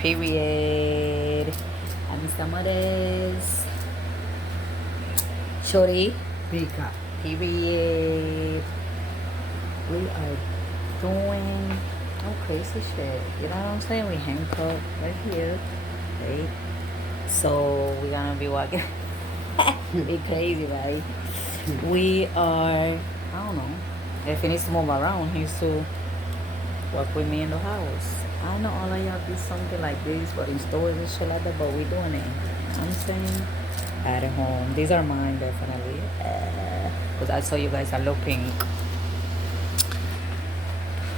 Period. And some of this. Shorty. Pica. Period. We are doing no crazy shit. You know what I'm saying? We handcuffed right here. Right? So we're gonna be walking. Be crazy, right? We are, I don't know. If he needs to move around, he needs to work with me in the house. I know all of y'all do something like this, but in stores and shit like that, but we're doing it. You know what I'm saying? At home. These are mine, definitely. Because I saw you guys are look pink.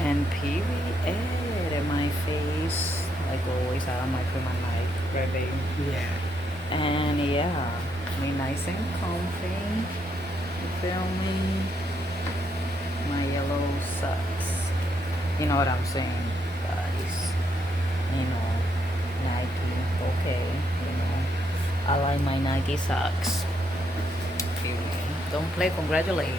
And period in my face. Like always, I have my cream on my red baby. Yeah. And yeah, be nice and comfy. You feel me? My yellow socks. You know what I'm saying, guys. You know, Nike. Okay. You know, I like my Nike socks. Period. Don't play, congratulate.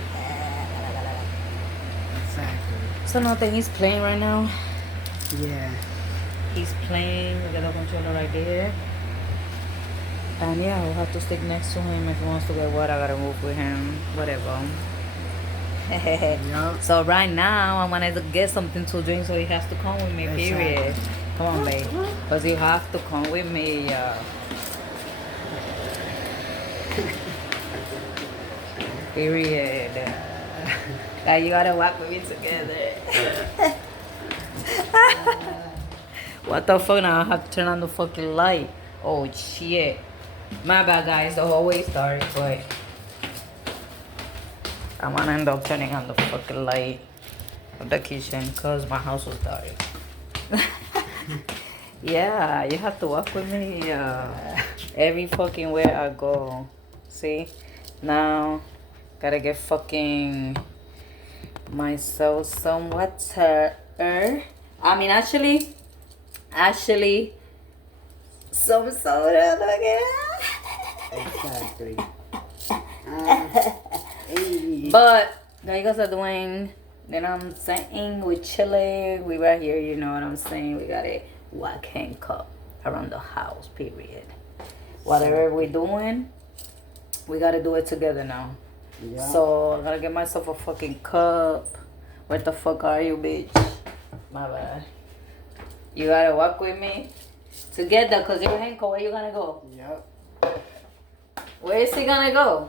Exactly. So nothing, he's playing right now. Yeah. He's playing. We got the controller right there. And yeah, we'll have to stick next to him if he wants to get wet. I gotta move with him. Whatever. Yup. So right now, I wanted to get something to drink, so he has to come with me. Period. Exactly. Come on, babe. Cause you have to come with me. Period. Like you gotta walk with me together. What the fuck? Now I have to turn on the fucking light. Oh shit. My bad, guys. The hallway started, but I'm gonna end up turning on the fucking light of the kitchen because my house was dark. Yeah, you have to walk with me every fucking where I go. See? Now, gotta get fucking myself some water. I mean, actually, some soda. Look Exactly. But you guys are doing, you know what I'm saying? We chilling. We right here, you know what I'm saying? We got a walk handcuff around the house, period. Whatever we're doing, we gotta do it together now. Yeah. So I gotta get myself a fucking cup. Where the fuck are you, bitch? My bad. You gotta walk with me together, cause you're handcuffed. Where you gonna go? Yep. Where is he gonna go?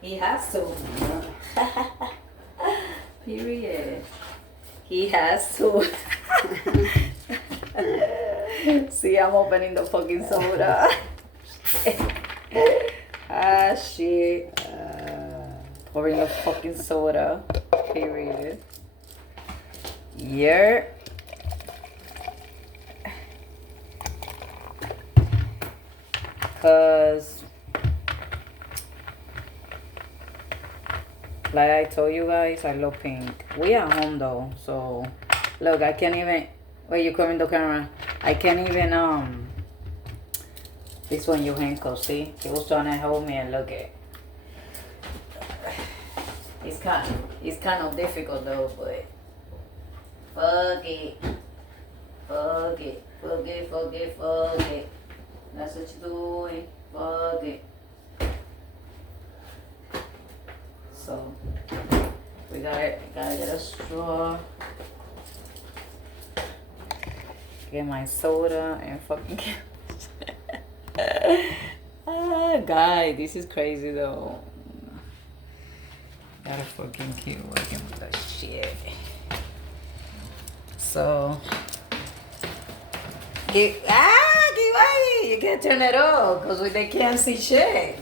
He has to. Period. He has to. See, I'm opening the fucking soda. Ah, shit. Pouring the fucking soda. Period. Yeah. Cause like I told you guys, I love pink. We are home though, so look, I can't even. Wait, you come in the camera. I can't even This one you handcuffed. See, he was trying to help me, and look it. It's kind of difficult though, but fuck it. That's what you're doing. Fuck it. So we gotta get a straw. Get my soda and fucking. Guy, this is crazy though. Gotta fucking keep working with that shit. So keep working. You can't turn it off because they can't see shit.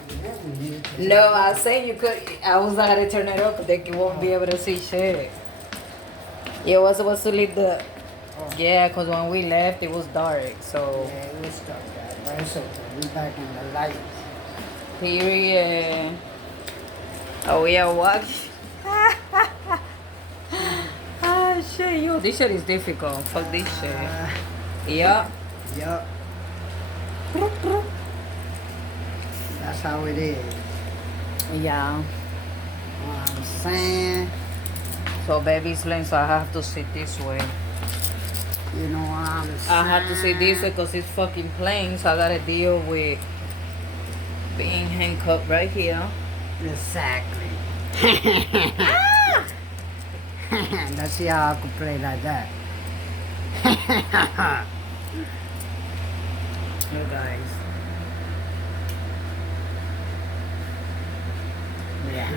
No, I was saying you could. I was not gonna turn it off because they won't be able to see shit. You was supposed to leave the. Yeah, because when we left, it was dark. So. Yeah, it was dark, guys. But it's okay. We back in the light. Period. Oh, we are walking. Ah, shit, yo. This shit is difficult. Fuck this shit. Yup. Yup. That's how it is. Yeah. You know what I'm saying? So baby's lane, so I have to sit this way. You know what I'm saying? I have to say this because it's fucking plain, so I gotta deal with being handcuffed right here. Exactly. Let's see how I could play like that. You guys. Yeah.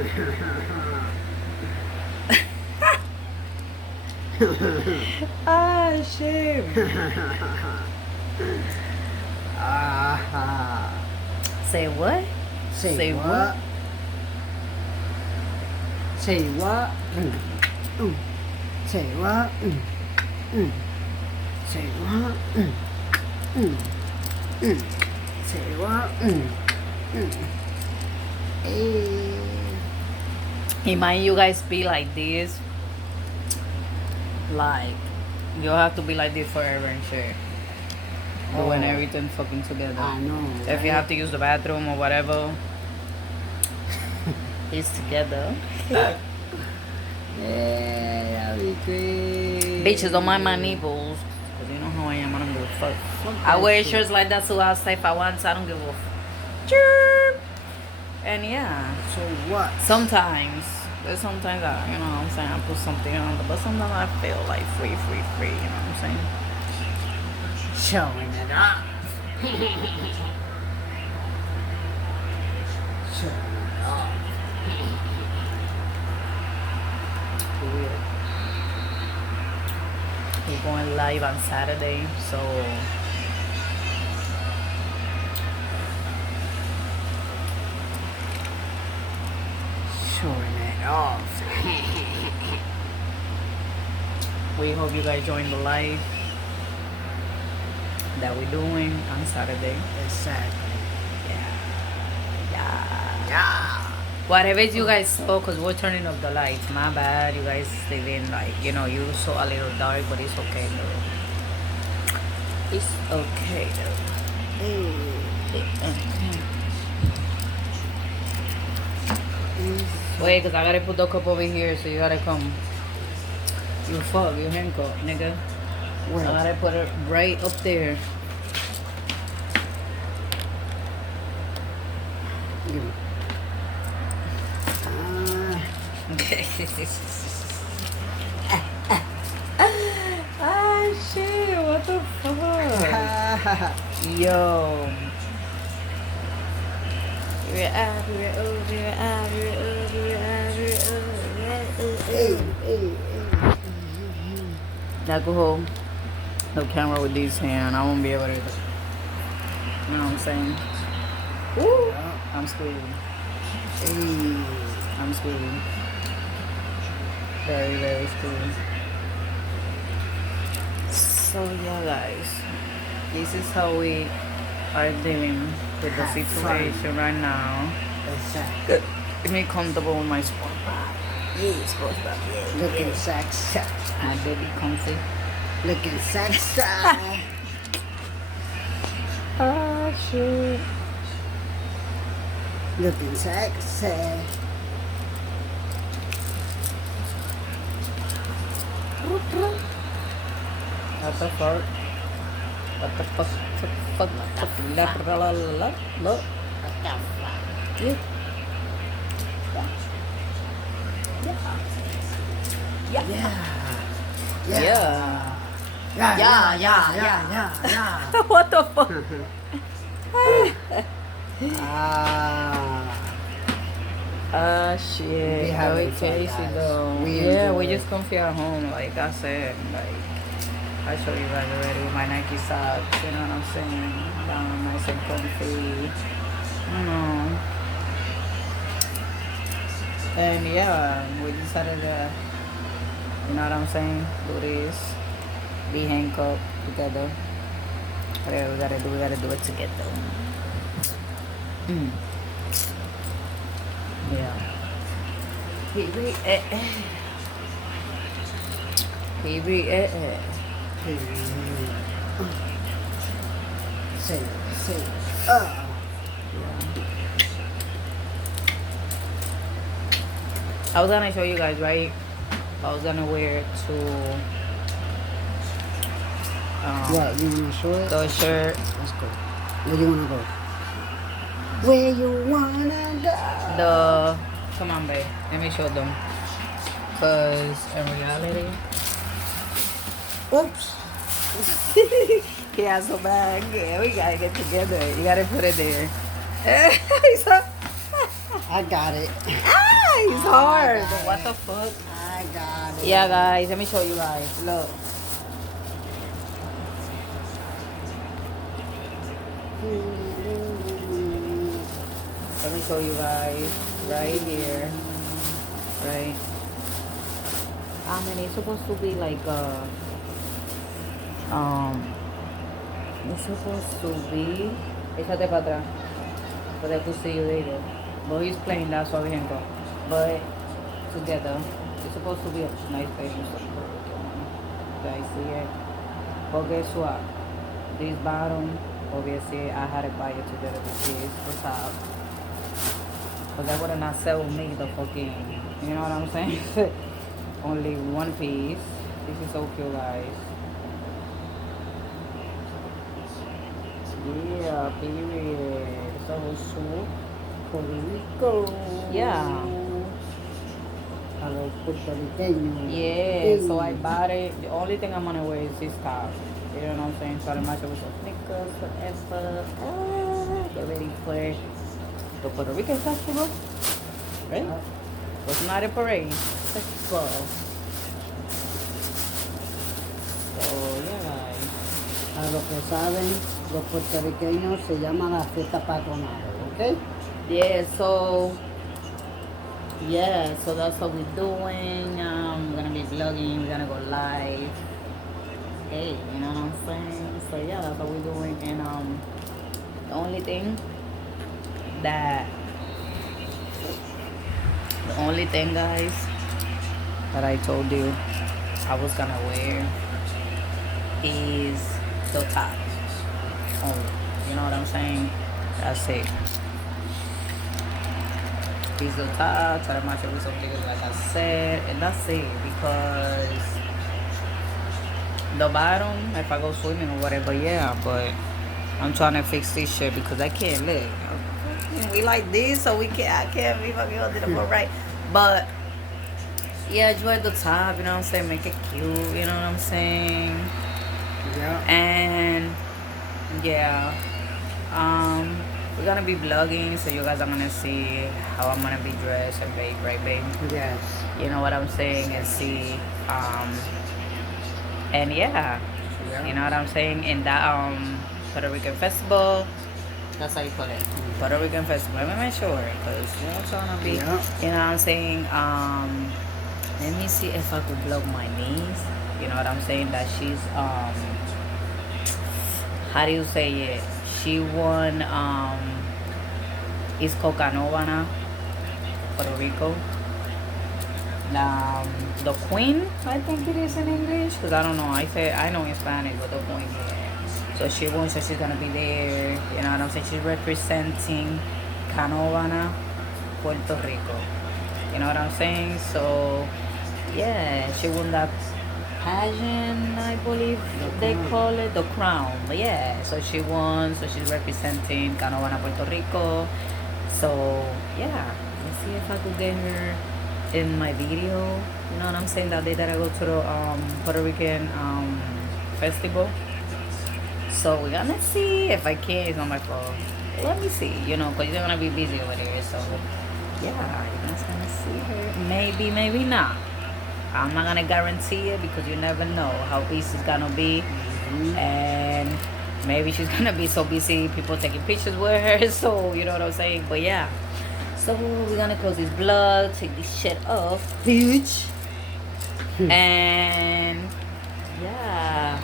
Ah, shit. Say what? Say what? Say what? Say what? Say what? Say what? Imagine you guys be like this. Like, you'll have to be like this forever and shit. Doing everything fucking together. I know. If you have to use the bathroom or whatever, it's together. Yeah, that'd be great. Bitches, don't mind my nipples. Because you know how I am. I don't give a fuck. I wear shirts like that so outside if I want, so I don't give a chirp. And yeah. So what? Sometimes. There's sometimes I, you know what I'm saying, I put something on, but sometimes I feel like free, you know what I'm saying? Showing it off. Showing it off. We're going live on Saturday, so Showing it off. we hope you guys join the live that we're doing on Saturday. Exactly. Yeah. Whatever you guys saw, because we're turning off the lights. My bad. You guys living like, you know, you saw a little dark, but it's okay though. It's okay though. Wait, because I gotta put the cup over here, so you gotta come. You fuck, you handcuffed, nigga. Wait. I gotta put it right up there. Give me. Ah, shit, what the fuck? Yo. Alcohol. No camera with these hands. I won't be able to. You know what I'm saying? Woo! I'm screwed. I'm screwed. Very, very screwed. So yeah, guys, this is how we are dealing with the situation right now. Exactly. Get me comfortable with my sport bag. Yeah, sport bag. Yeah. Looking sexy. I'm baby comfy. Looking sexy. Ah, shit. Looking sexy. What the fuck? What the fuck? Fuck. Look. Yeah. Yeah. What the fuck? Shit. We have Very it fun, crazy guys. though. We Yeah, we enjoy just comfy at home. Like I said, like I show you guys already with my Nike socks. You know what I'm saying? Down nice and comfy. You know. And yeah, we decided to, you know what I'm saying? Do this. Be handcuffed together. Whatever we gotta do it together. Yeah. Baby, Say. I was gonna show you guys, right? I was gonna wear it to What, you wanna show it? the shirt. Let's go. Where do you wanna go? Where you wanna go? Come on, babe. Let me show them. Cause in reality, Oops. he has a bag. Yeah, we gotta get together. You gotta put it there. I got it. He's hard. What the fuck? I got it. Yeah, guys. Let me show you guys. Look. Let me show you guys. Right here. Right. I mean, it's supposed to be like it's supposed to be. Échate para atrás. But I could see you later. But he's playing that, so we can go. But together, it's supposed to be a nice place and stuff. Guys, see it? But guess what? This bottom, obviously, I had to buy it together with this, the top. But that would have not sold me the fucking, you know what I'm saying? Only one piece. This is so cute, guys. Yeah, period. So Puerto Rico. yeah. A los puertorriqueños. Yeah, so I bought it. The only thing I'm gonna wear is this top. You know what I'm saying? So I match it with some sneakers, whatever. Get ready for the Puerto Rican festival. Right? It's not a parade. Festival. So yeah, guys. A los que saben, los puertorriqueños se llama la fiesta patronal, ¿ok? Yeah, so that's what we're doing. We're gonna be vlogging, we're gonna go live. Hey, you know what I'm saying? So yeah, that's what we're doing. And the only thing guys that I told you I was gonna wear is the top only. You know what I'm saying? That's it. These the top, try to match it with some niggas like I said, and that's it. Because the bottom, if I go swimming or whatever, yeah, but I'm trying to fix this shit because I can't live. We like this, so I can't be fucking holding it up right. But yeah, enjoy the top, you know what I'm saying? Make it cute, you know what I'm saying? Yeah. And yeah, we're gonna be vlogging, so you guys are gonna see how I'm gonna be dressed and babe, right, babe? Yes. You know what I'm saying? And see, and yeah, you know what I'm saying? In that Puerto Rican festival, that's how you call it, Puerto Rican festival. Let me make sure, cause you know I'm trying to be, you know what I'm saying? Let me see if I could vlog my niece. You know what I'm saying? That she's how do you say it? She won East Cocanovana, Puerto Rico. The Queen, I think it is in English, because I don't know. I know in Spanish, but the Queen, yeah. So she won, so she's gonna be there. You know what I'm saying? She's representing Canovana, Puerto Rico. You know what I'm saying? So yeah, she won that pageant, I believe they call it, the crown. But yeah, so she won, so she's representing Canovana, Puerto Rico. So yeah, let's see if I could get her in my video. You know what I'm saying? That day that I go to the Puerto Rican festival. So we're gonna see if I can. It's on my phone. Let me see, you know, because you're gonna be busy over there. So yeah, you're guys gonna see her. Maybe, maybe not. I'm not gonna guarantee it because you never know how busy it's gonna be. And maybe she's gonna be so busy, people taking pictures with her. So you know what I'm saying? But yeah. So we're gonna close this vlog, take this shit off, bitch. And yeah,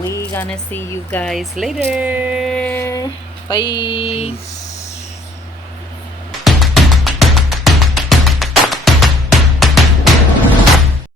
we gonna see you guys later. Bye.